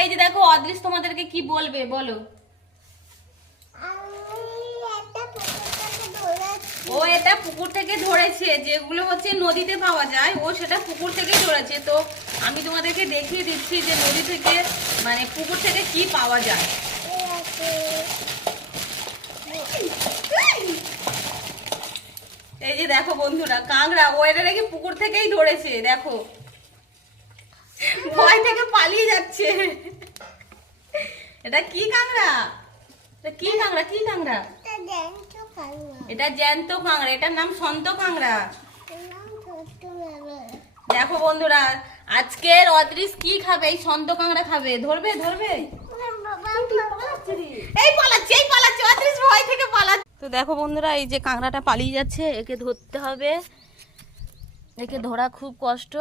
এই যে দেখো অদৃশ তোমাদেরকে কি বলবে বলো। ও এটা পুকুর থেকে ধরেছে, যেগুলো হচ্ছে নদীতে পাওয়া যায় ও সেটা পুকুর থেকে ধরেছে। তো আমি তোমাদেরকে দেখিয়ে দিচ্ছি যে নদী থেকে মানে পুকুর থেকে কি পাওয়া যায়। এই যে দেখো বন্ধুরা কাঁকড়া, ও এটা নাকি পুকুর থেকেই ধরেছে। দেখো ভয় থেকে পালিয়ে যাচ্ছে। এটা কি কাঁকড়া? এটা কি কাঁকড়া? কি কাঁকড়া? এটা জ্যান্ত কাঁকড়া, এটার নাম সন্ত কাঁকড়া। দেখো বন্ধুরা আজকের অদৃশ কি খাবে? এই সন্ত কাঁকড়া খাবে। ধরবে ধরবে, এই পালাচ্ছে, এই পালাচ্ছে, অদৃশ ভয় থেকে পালাচ্ছে। তো দেখো বন্ধুরা এই যে কাঁকড়াটা পালিয়ে যাচ্ছে, একে ধরতে হবে, একে ধরা খুব কষ্ট।